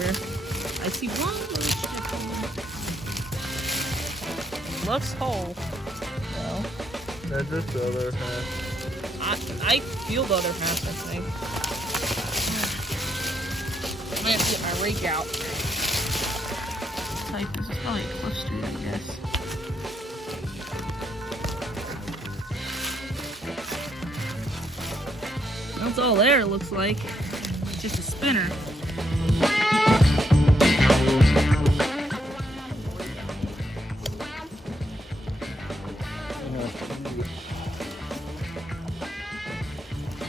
here. I see one little chip. Looks whole. So. That's just the other half. I feel the other half, I think. I'm gonna have to get my rake out. Type this is probably a Cliff Street, I guess. That's all there, it looks like. It's just a spinner.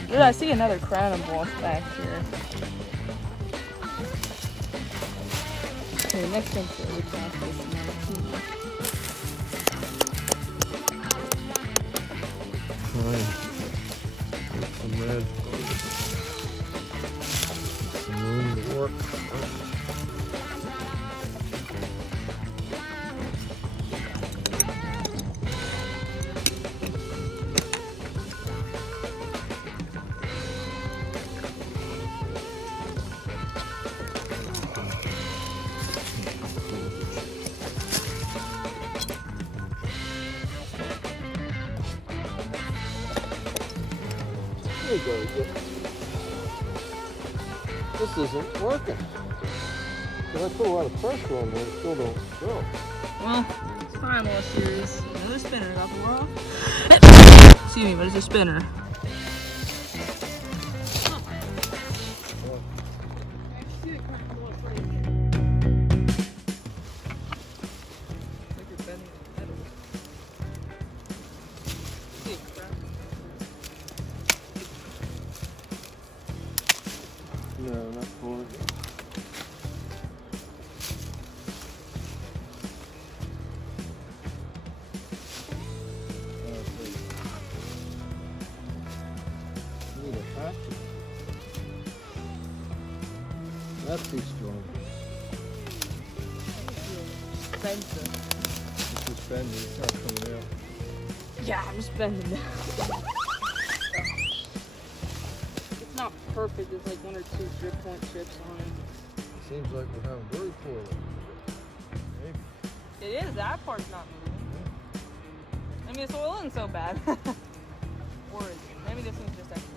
Dude, I see another crown and boss back here. Okay, next thing for the back is Fine. Some red. Some room to work. There you go. This isn't working. I put a lot of pressure on there, it still don't go. well, it's fine, little series. Another spinner got the world. Excuse me, but it's a spinner. No, not for it. Need a hatchet. That's too strong. Expensive. It's suspended, it's not coming out. Yeah, I'm spending it. It's not perfect, there's like one or two drip point chips on it. Seems like we're having very poor luck. Maybe. It is, that part's not moving. I mean, this oil isn't so bad. Or is it? Maybe this one's just extra.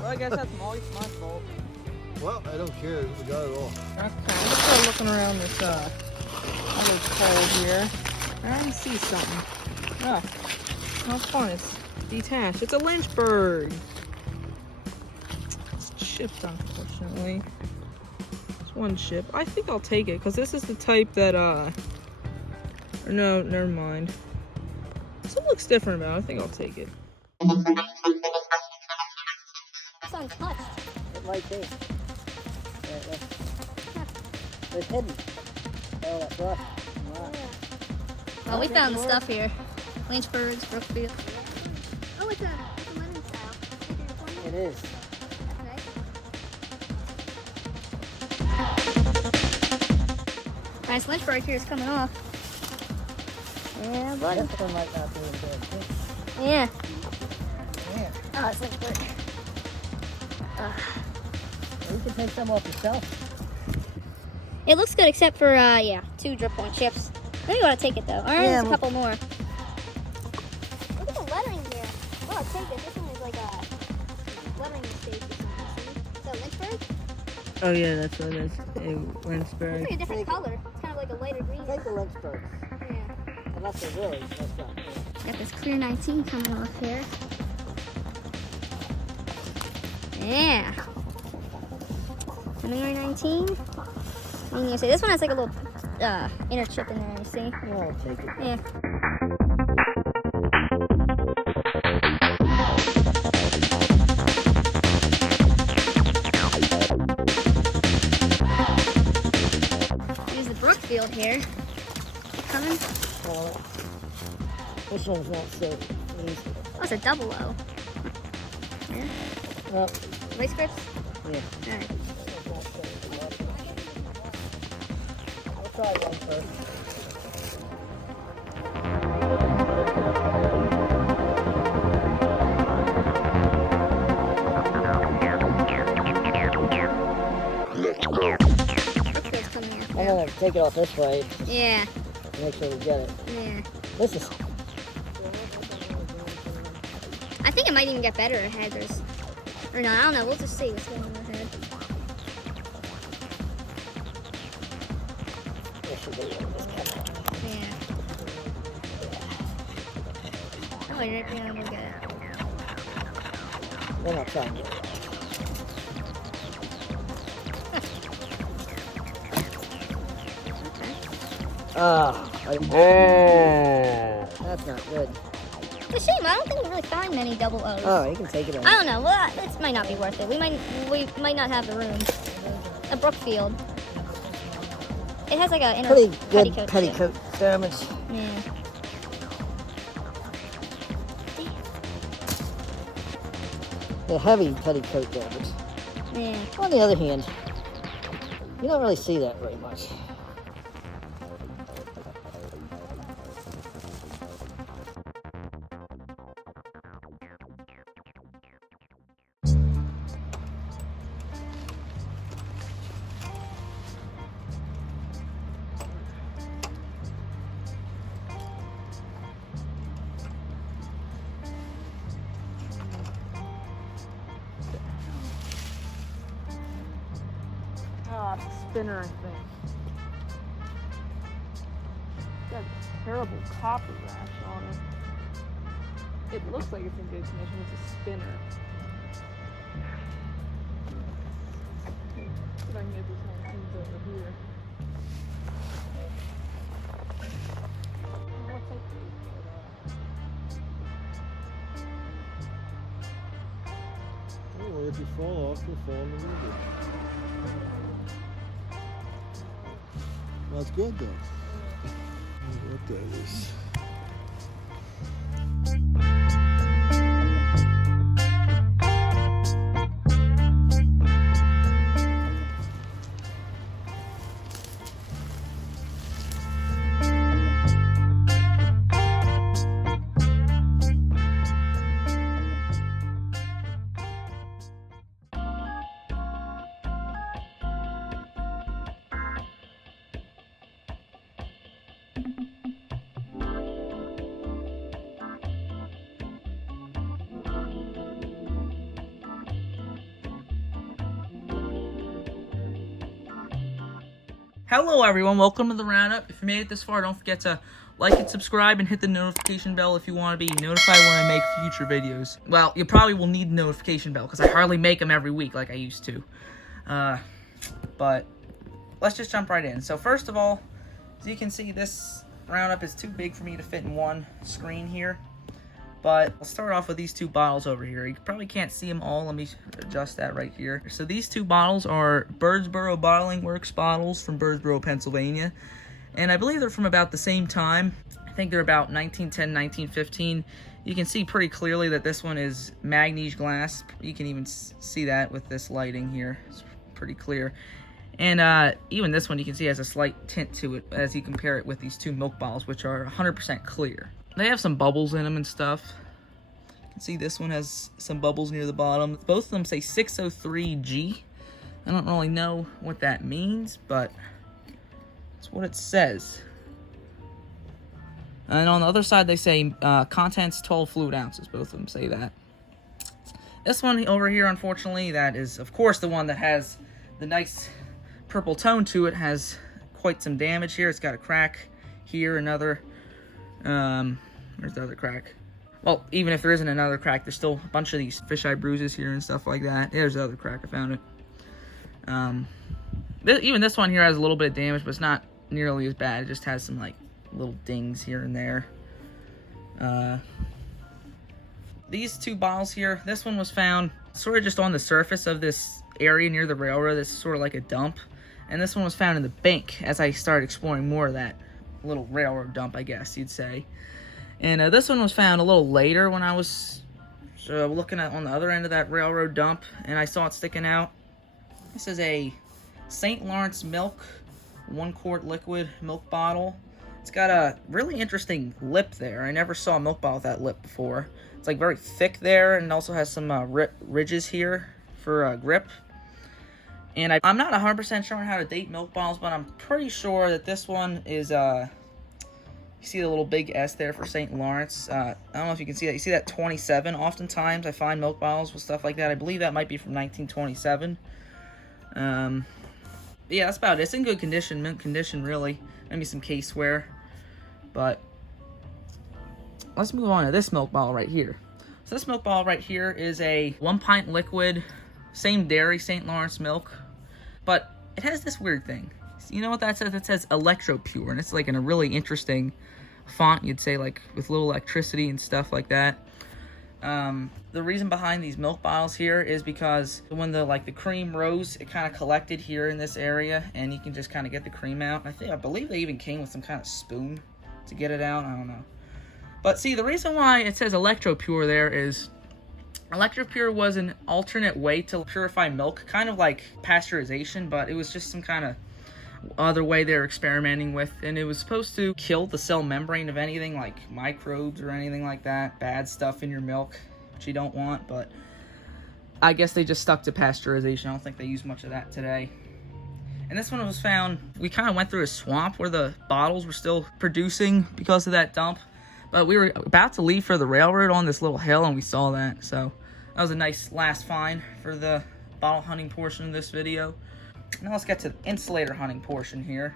Well, I guess that's always my fault. Well, I don't care, we got it all. Okay, let's start looking around this other pole here. I see something. Oh, how fun, it's detached. It's a Lynchburg. It's chipped, unfortunately. It's one chip. I think I'll take it, because this is the type that, or no, never mind. This one looks different about it. I think I'll take it. It's untouched. It might be. It's hidden. Oh, that brush. Wow. Well, we found the stuff here. Lynchburgs, Brookfield. Oh, it's a lemon style. It is. Okay. Nice Lynchburg here is coming off. Yeah, buddy. This one might not be as good. Yeah. Yeah. Oh, it's Lynchburg. You can take some off the shelf. It looks good except for, yeah, 2 drip point chips. I think I ought to take it though. Alright, Yeah, there's a couple more. Look at the lettering here. Oh, I'll take it. This one is like a lettering mistake or something. See? So, Lynchburg? Oh yeah, that's what it is. Lynchburg. It's like a different color. It's kind of like a lighter green. Take the Lynchburg. Yeah. Unless they're really messed up. Got this clear 19 coming off here. Yeah. Clear 19. What can you say? This one has like a little inner chip in there, you see? Yeah, I'll take it. Yeah. Here's the Brookfield here. Coming. Well, this one's not so easy. Oh, it's a double O. Yeah. Well, Race grips? yeah. Alright. I'll try one first. take it off this way. Yeah. Make sure we get it. Yeah. This is. I think it might even get better ahead. Or no, I don't know. We'll just see what's going on ahead. This should be one of this camera. Yeah. Oh, you're gonna look at it. Then I'll try and get it. That's not good. It's a shame. I don't think we really find many double O's. Oh, you can take it on. I don't know. Well, this might not be worth it. We might not have the room. A Brookfield. It has like a inner Pretty good petticoat. petticoat damage. Yeah. The heavy petticoat damage. Yeah. On the other hand, you don't really see that very much. Ah, it's a spinner, I think. Got a terrible copper rash on it. It looks like it's in good condition. It's a spinner. See if I can get these whole things over here. What's like Anyway, if you fall off, you'll fall in the river. That's good though. What that is. Hello everyone, welcome to the Roundup. If you made it this far, don't forget to like and subscribe and hit the notification bell if you want to be notified when I make future videos. Well, you probably will need the notification bell because I hardly make them every week like I used to. But let's just jump right in. So first of all, as you can see, this Roundup is too big for me to fit in one screen here. But I'll start off with these two bottles over here. You probably can't see them all. Let me adjust that right here. So these two bottles are Birdsboro Bottling Works bottles from Birdsboro, Pennsylvania. And I believe they're from about the same time. I think they're about 1910, 1915. You can see pretty clearly that this one is manganese glass. You can even see that with this lighting here. It's pretty clear. And even this one you can see has a slight tint to it as you compare it with these two milk bottles, which are 100% clear. They have some bubbles in them and stuff. You can see this one has some bubbles near the bottom. Both of them say 603G. I don't really know what that means, but it's what it says. And on the other side, they say contents 12 fluid ounces. Both of them say that. This one over here, unfortunately, that is, of course, the one that has the nice purple tone to it, has quite some damage here. It's got a crack here, another... There's the other crack. Well, even if there isn't another crack, there's still a bunch of these fisheye bruises here and stuff like that. There's the other crack. I found it. Even this one here has a little bit of damage, but it's not nearly as bad. It just has some, like, little dings here and there. These two bottles here, this one was found sort of just on the surface of this area near the railroad. This is sort of like a dump. And this one was found in the bank as I started exploring more of that little railroad dump, I guess you'd say. And this one was found a little later when I was looking at on the other end of that railroad dump, and I saw it sticking out. This is a St. Lawrence milk 1 quart liquid milk bottle. It's got a really interesting lip there. I never saw a milk bottle with that lip before. It's like very thick there, and it also has some ridges here for grip. And I'm not 100% sure on how to date milk bottles, but I'm pretty sure that this one is, you see the little big S there for St. Lawrence. I don't know if you can see that. You see that 27 oftentimes. I find milk bottles with stuff like that. I believe that might be from 1927. Yeah, that's about it. It's in good condition, mint condition, really. Maybe some caseware. But let's move on to this milk bottle right here. So this milk bottle right here is a 1 pint liquid, same dairy, St. Lawrence milk. But it has this weird thing. You know what that says? It says Electro Pure, and it's like in a really interesting font, you'd say, like with little electricity and stuff like that. The reason behind these milk bottles here is because when the cream rose, it kind of collected here in this area, and you can just kind of get the cream out. I believe they even came with some kind of spoon to get it out. I don't know. But see, the reason why it says Electro Pure there is Electro Pure was an alternate way to purify milk, kind of like pasteurization, but it was just some kind of other way they're experimenting with, and it was supposed to kill the cell membrane of anything like microbes or anything like that, bad stuff in your milk, which you don't want. But I guess they just stuck to pasteurization. I don't think they use much of that today. And this one was found, we kind of went through a swamp where the bottles were still producing because of that dump, but we were about to leave for the railroad on this little hill, and we saw that. So that was a nice last find for the bottle hunting portion of this video. Now let's get to the insulator hunting portion here.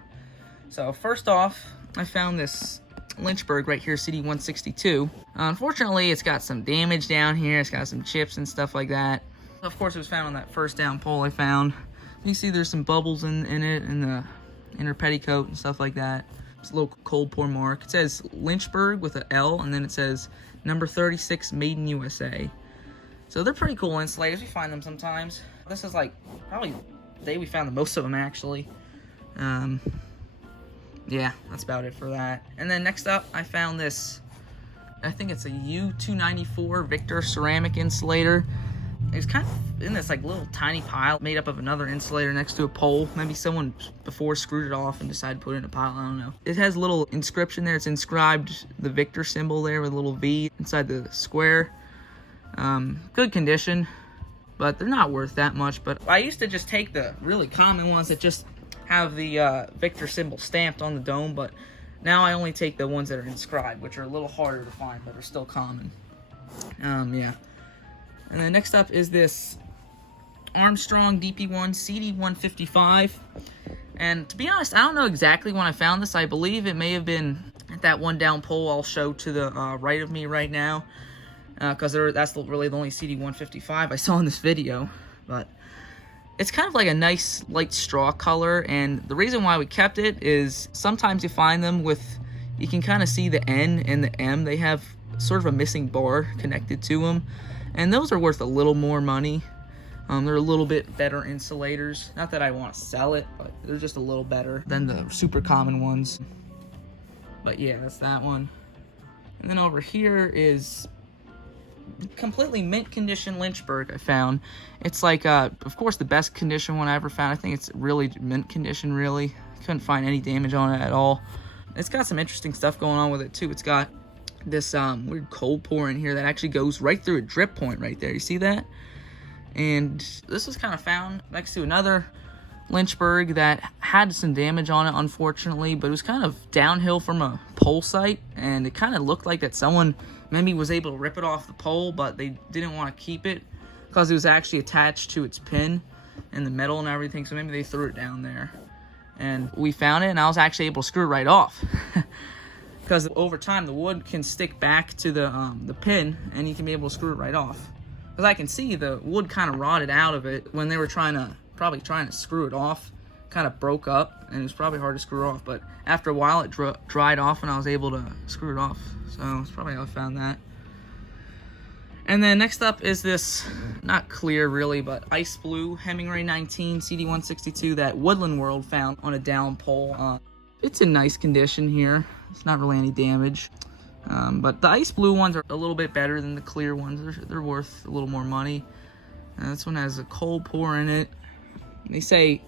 So first off, I found this Lynchburg right here, CD162. Unfortunately, it's got some damage down here. It's got some chips and stuff like that. Of course, it was found on that first down pole I found. You can see there's some bubbles in it, in the inner petticoat and stuff like that. It's a little cold pour mark. It says Lynchburg with an L, and then it says number 36 made in USA. So they're pretty cool insulators. We find them sometimes. This is like probably day we found the most of them, actually. Yeah, that's about it for that. And then next up, I found this, I think it's a U294 Victor ceramic insulator. It's kind of in this like little tiny pile made up of another insulator next to a pole. Maybe someone before screwed it off and decided to put it in a pile, I don't know. It has a little inscription there. It's inscribed the Victor symbol there with a little V inside the square. Good condition, but they're not worth that much. But I used to just take the really common ones that just have the Victor symbol stamped on the dome, but now I only take the ones that are inscribed, which are a little harder to find, but are still common. Yeah. And then next up is this Armstrong DP1 CD155. And to be honest, I don't know exactly when I found this. I believe it may have been at that one down pole I'll show to the right of me right now. Because that's really the only CD155 I saw in this video. But it's kind of like a nice light straw color, and the reason why we kept it is sometimes you find them with, you can kind of see the N and the M, they have sort of a missing bar connected to them, and those are worth a little more money. They're a little bit better insulators. Not that I want to sell it, but they're just a little better than the super common ones. But yeah, that's that one. And then over here is completely mint condition Lynchburg I found. It's like of course the best condition one I ever found. I think it's really mint condition, really. Couldn't find any damage on it at all. It's got some interesting stuff going on with it too. It's got this weird cold pour in here that actually goes right through a drip point right there. You see that? And this was kind of found next to another Lynchburg that had some damage on it, unfortunately, but it was kind of downhill from a pole site, and it kind of looked like that someone maybe was able to rip it off the pole, but they didn't want to keep it because it was actually attached to its pin and the metal and everything, so maybe they threw it down there. And we found it, and I was actually able to screw it right off because over time the wood can stick back to the pin, and you can be able to screw it right off. Because I can see the wood kind of rotted out of it when they were probably trying to screw it off. Kind of broke up, and it was probably hard to screw off, but after a while it dried off and I was able to screw it off. So that's probably how I found that. And then next up is this, not clear really, but ice blue Hemingway 19 CD162 that Woodland World found on a down pole. It's in nice condition here. It's not really any damage. But the ice blue ones are a little bit better than the clear ones. They're worth a little more money. And this one has a cold pour in it. They say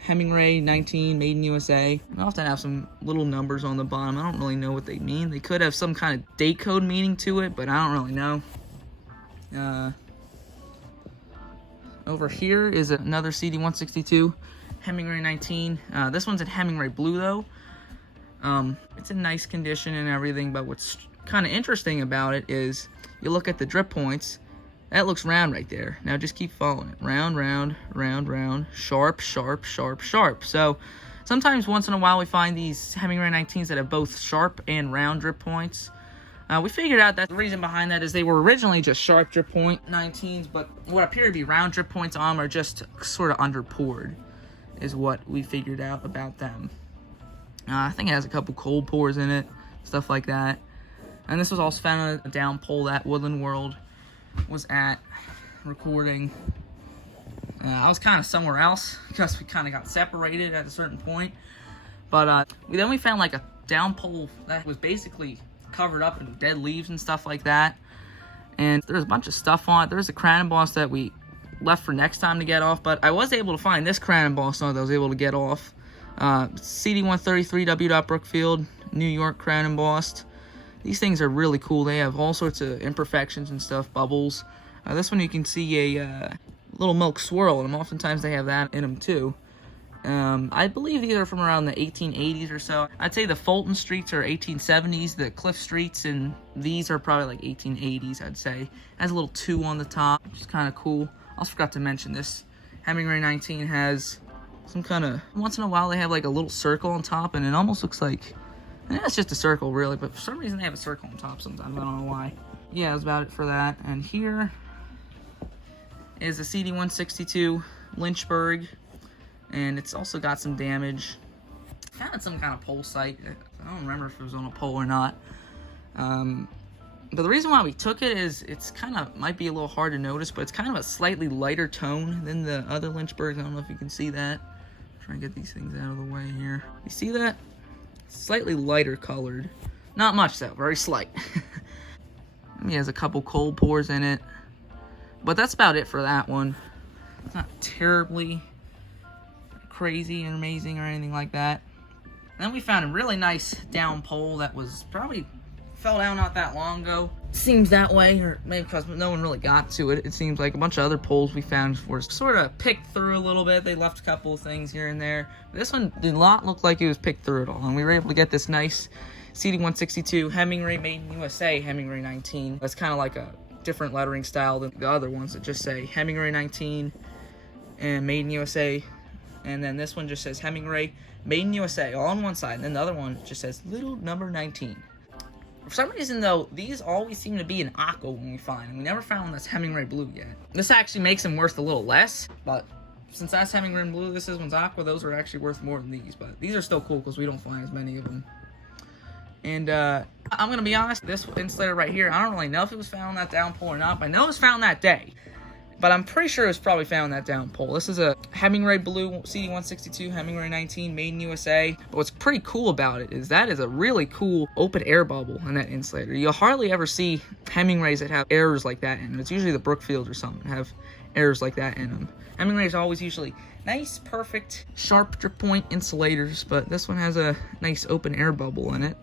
Hemingway 19 made in USA. They often have some little numbers on the bottom. I don't really know what they mean. They could have some kind of date code meaning to it, but I don't really know. Over here is another CD162 Hemingway 19. This one's in Hemingway Blue though. It's in nice condition and everything, but what's kind of interesting about it is you look at the drip points. That looks round right there. Now just keep following it. Round, round, round, round, sharp, sharp, sharp, sharp. So sometimes once in a while we find these Hemingway 19s that have both sharp and round drip points. We figured out that the reason behind that is they were originally just sharp drip point 19s, but what appear to be round drip points on them are just sort of under poured, is what we figured out about them. I think it has a couple cold pours in it, stuff like that. And this was also found on a down pole that Woodland World was at recording. I was kind of somewhere else because we kind of got separated at a certain point. But then we found like a down pole that was basically covered up in dead leaves and stuff like that. And there's a bunch of stuff on it. There's a crown emboss that we left for next time to get off, but I was able to find this crown emboss on it that I was able to get off. CD133 W. Brookfield, New York crown embossed. These things are really cool. They have all sorts of imperfections and stuff, bubbles. This one you can see a little milk swirl in them. Oftentimes they have that in them too. I believe these are from around the 1880s or so. I'd say the Fulton Streets are 1870s. The Cliff Streets and these are probably like 1880s, I'd say. It has a little 2 on the top, which is kind of cool. I also forgot to mention this Hemingway 19 has some kind of, once in a while they have like a little circle on top, and it almost looks like, and it's just a circle really, but for some reason they have a circle on top sometimes. I don't know why. Yeah, that's about it for that. And here is a CD162 Lynchburg. And it's also got some damage. Found at some kind of pole site. I don't remember if it was on a pole or not. But the reason why we took it is it's kind of, might be a little hard to notice, but it's kind of a slightly lighter tone than the other Lynchburgs. I don't know if you can see that. Try and get these things out of the way here. You see that? Slightly lighter colored. Not much though, very slight. It has a couple cold pours in it. But that's about it for that one. It's not terribly crazy and amazing or anything like that. And then we found a really nice down pole that was probably fell down not that long ago. Seems that way, or maybe because no one really got to it. It seems like a bunch of other poles we found were sort of picked through a little bit. They left a couple of things here and there. This one did not look like it was picked through at all, and we were able to get this nice CD162 Hemingway Made in USA Hemingway 19. That's kind of like a different lettering style than the other ones that just say Hemingway 19 and Made in USA. And then this one just says Hemingway Made in USA all on one side, and then the other one just says little number 19. For some reason though, these always seem to be an aqua when we find them. We never found one that's Hemingway Blue yet. This actually makes them worth a little less, but since that's Hemingway Blue, this one's aqua, those are actually worth more than these. But these are still cool because we don't find as many of them. And I'm gonna be honest, this insulator right here, I don't really know if it was found on that down pole or not, but I know it was found that day. But I'm pretty sure it was probably found on that down pole. This is a Hemingway Blue CD162 Hemingway 19 Made in USA. But what's pretty cool about it is that is a really cool open air bubble in that insulator. You'll hardly ever see Hemingways that have errors like that in them. It's usually the Brookfield or something that have errors like that in them. Hemingways always usually nice, perfect, sharp drip point insulators, but this one has a nice open air bubble in it.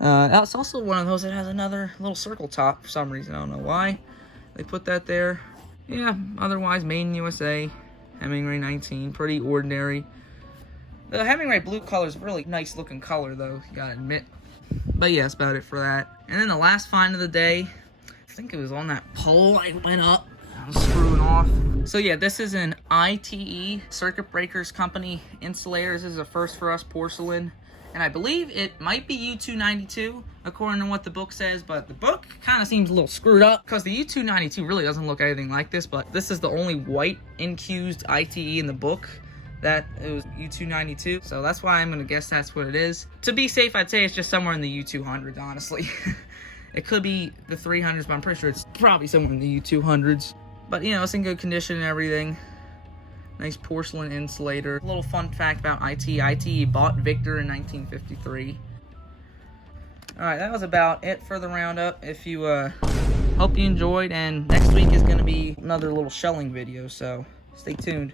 It's also one of those that has another little circle top for some reason. I don't know why they put that there. Yeah, otherwise Made in USA, Hemingway 19, pretty ordinary. The Hemingway Blue color is a really nice looking color though, you gotta admit. But yeah, that's about it for that. And then the last find of the day, I think it was on that pole I went up. I was screwing off. So yeah, this is an ITE, Circuit Breakers Company insulator. This is a first for us porcelain. And I believe it might be U292, according to what the book says, but the book kind of seems a little screwed up, because the U292 really doesn't look anything like this, but this is the only white incused ITE in the book that it was U292, so that's why I'm going to guess that's what it is. To be safe, I'd say it's just somewhere in the U200s, honestly. It could be the 300s, but I'm pretty sure it's probably somewhere in the U200s. But, you know, it's in good condition and everything. Nice porcelain insulator. A little fun fact about ITE. ITE bought Victor in 1953. Alright, that was about it for the roundup. If you, hope you enjoyed, and next week is going to be another little shelling video, so stay tuned.